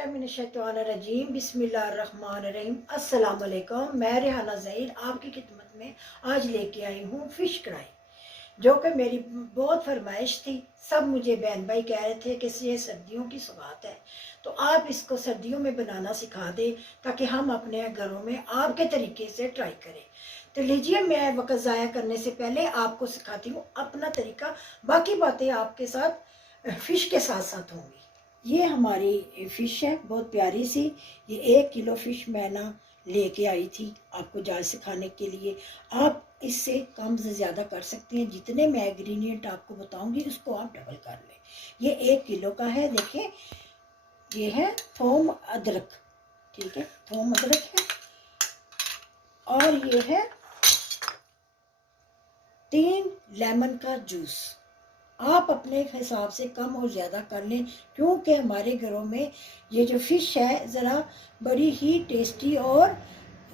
बिस्मिल्लाहिर्रहमानिर्रहीम बिस्मिल्लाहिर्रहमानिर्रहीम अस्सलाम वालेकुम। मैं रेहाना ज़हीर आपकी खिदमत में आज लेके आई हूँ फ़िश कढ़ाई, जो कि मेरी बहुत फरमाइश थी। सब मुझे बहन भाई कह रहे थे कि ये सर्दियों की सौगात है, तो आप इसको सर्दियों में बनाना सिखा दें ताकि हम अपने घरों में आपके तरीके से ट्राई करें। तो लीजिए, मैं वक्त ज़ाया करने से पहले आपको सिखाती हूँ अपना तरीका। बाकी बातें आपके साथ फ़िश के साथ साथ होंगी। ये हमारी फ़िश है, बहुत प्यारी सी। ये 1 किलो फ़िश मैं ना लेके आई थी आपको जाच सिखाने के लिए। आप इससे कम से ज़्यादा कर सकते हैं। जितने मैं इंग्रेडिएंट आपको बताऊंगी उसको आप डबल कर लें। ये 1 किलो का है। देखिए, ये है थोम अदरक, ठीक है, थोम अदरक है। और ये है 3 लेमन का जूस। आप अपने हिसाब से कम और ज़्यादा कर लें, क्योंकि हमारे घरों में ये जो फ़िश है ज़रा बड़ी ही टेस्टी और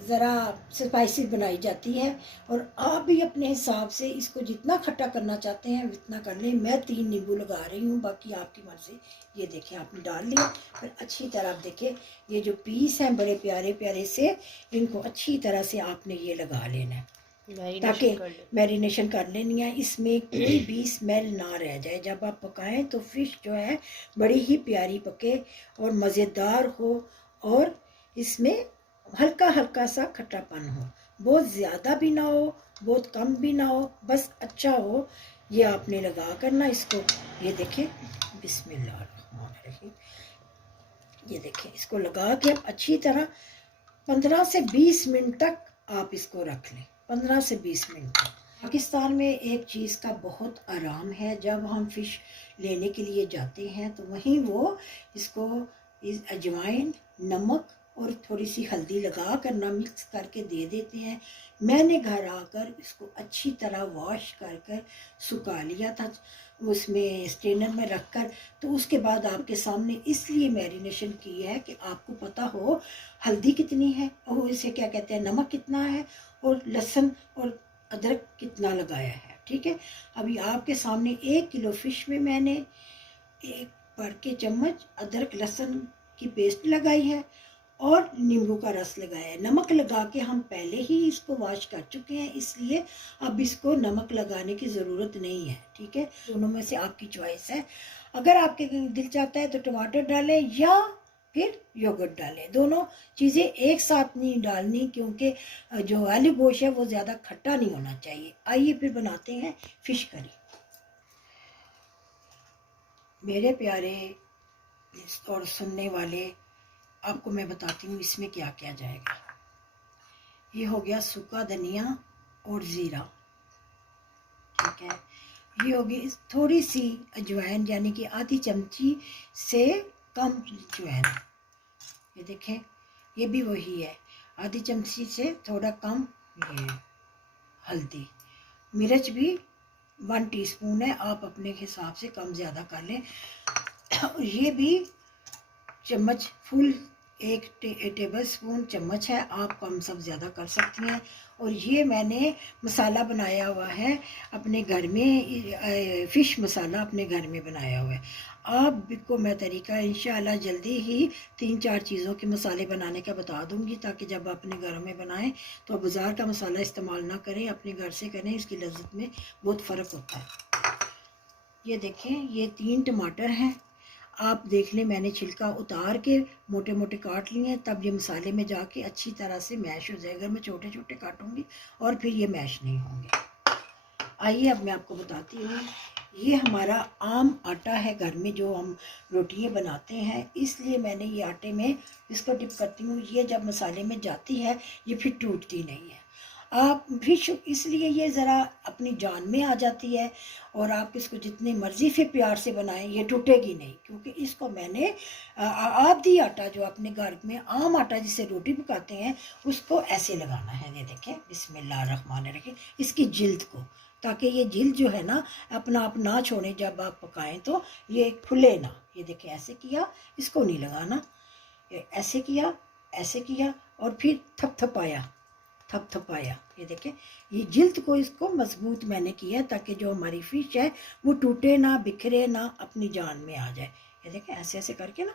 ज़रा स्पाइसी बनाई जाती है। और आप भी अपने हिसाब से इसको जितना खट्टा करना चाहते हैं उतना कर लें। मैं 3 नींबू लगा रही हूँ, बाकी आपकी मर्ज़ी। ये देखें, आपने डाल लिया। फिर अच्छी तरह आप देखें, ये जो पीस हैं बड़े प्यारे प्यारे से, इनको अच्छी तरह से आपने ये लगा लेना है ताकि मैरिनेशन कर लेनी है। इसमें कोई भी स्मेल ना रह जाए। जब आप पकाएं तो फ़िश जो है बड़ी ही प्यारी पके और मज़ेदार हो, और इसमें हल्का हल्का सा खट्टापन हो। बहुत ज़्यादा भी ना हो, बहुत कम भी ना हो, बस अच्छा हो। ये आपने लगा करना इसको। ये देखें, बिस्मिल्लाहिर्रहमानिर्रहीम। ये देखें, इसको लगा के आप अच्छी तरह 15 से 20 मिनट तक आप इसको रख लें। 15 से 20 मिनट। पाकिस्तान में एक चीज़ का बहुत आराम है, जब हम फ़िश लेने के लिए जाते हैं तो वहीं वो इसको अजवाइन, नमक और थोड़ी सी हल्दी लगा कर ना मिक्स करके दे देते हैं। मैंने घर आकर इसको अच्छी तरह वॉश कर कर सुखा लिया था, उसमें स्ट्रेनर में रख कर। तो उसके बाद आपके सामने इसलिए मैरिनेशन की है कि आपको पता हो हल्दी कितनी है और इसे क्या कहते हैं, नमक कितना है, और लहसुन और अदरक कितना लगाया है। ठीक है, अभी आपके सामने 1 किलो फ़िश में मैंने 1 बड़ के चम्मच अदरक लहसुन की पेस्ट लगाई है और नींबू का रस लगाया है। नमक लगा के हम पहले ही इसको वॉश कर चुके हैं, इसलिए अब इसको नमक लगाने की ज़रूरत नहीं है। ठीक है, दोनों में से आपकी चॉइस है। अगर आपके दिल चाहता है तो टमाटर डालें या फिर योगर्ट डालें। दोनों चीज़ें एक साथ नहीं डालनी, क्योंकि जो आलू गोश्त है वो ज़्यादा खट्टा नहीं होना चाहिए। आइए फिर बनाते हैं फ़िश करी। मेरे प्यारे और सुनने वाले, आपको मैं बताती हूँ इसमें क्या क्या जाएगा। ये हो गया सूखा धनिया और ज़ीरा, ठीक है। ये होगी थोड़ी सी अजवाइन, यानी कि आधी चमची से कम अजवाइन। ये देखें, ये भी वही है, आधी चमची से थोड़ा कम। ये हल्दी, मिर्च भी 1 टीस्पून है, आप अपने हिसाब से कम ज़्यादा कर लें। और ये भी चम्मच फुल 1 टेबल स्पून चम्मच है, आप कम सब ज़्यादा कर सकती हैं। और ये मैंने मसाला बनाया हुआ है अपने घर में, फ़िश मसाला अपने घर में बनाया हुआ है। आपको मैं तरीका इंशाल्लाह जल्दी ही 3-4 चीज़ों के मसाले बनाने का बता दूंगी, ताकि जब आप अपने घरों में बनाएं तो बाज़ार का मसाला इस्तेमाल ना करें, अपने घर से करें। इसकी लज़्ज़त में बहुत फ़र्क होता है। ये देखें, ये 3 टमाटर हैं। आप देख लें, मैंने छिलका उतार के मोटे मोटे काट लिए हैं, तब ये मसाले में जाके अच्छी तरह से मैश हो जाएगा। मैं छोटे छोटे काटूंगी और फिर ये मैश नहीं होंगे। आइए अब मैं आपको बताती हूँ। ये हमारा आम आटा है घर में, जो हम रोटियां बनाते हैं, इसलिए मैंने ये आटे में इसको डिप करती हूँ। ये जब मसाले में जाती है ये फिर टूटती नहीं है। आप फिश इसलिए ये ज़रा अपनी जान में आ जाती है, और आप इसको जितने मर्ज़ी से प्यार से बनाएं ये टूटेगी नहीं, क्योंकि इसको मैंने आधी आटा, जो अपने घर में आम आटा जिसे रोटी पकाते हैं, उसको ऐसे लगाना है। ये देखें, बिस्मिल्लाहिर्रहमानिर्रहीम, इसकी जिल्द को, ताकि ये जिल्द जो है ना अपना आप ना छोड़े, जब आप पकाएं तो ये खुले ना। ये देखें, ऐसे किया, इसको नहीं लगाना, ऐसे किया, ऐसे किया, और फिर थपथपाया थपथपाया। ये देखें, ये जिल्द को इसको मजबूत मैंने किया, ताकि जो हमारी फ़िश है वो टूटे ना, बिखरे ना, अपनी जान में आ जाए। ये देखें, ऐसे ऐसे करके ना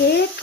1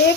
1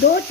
1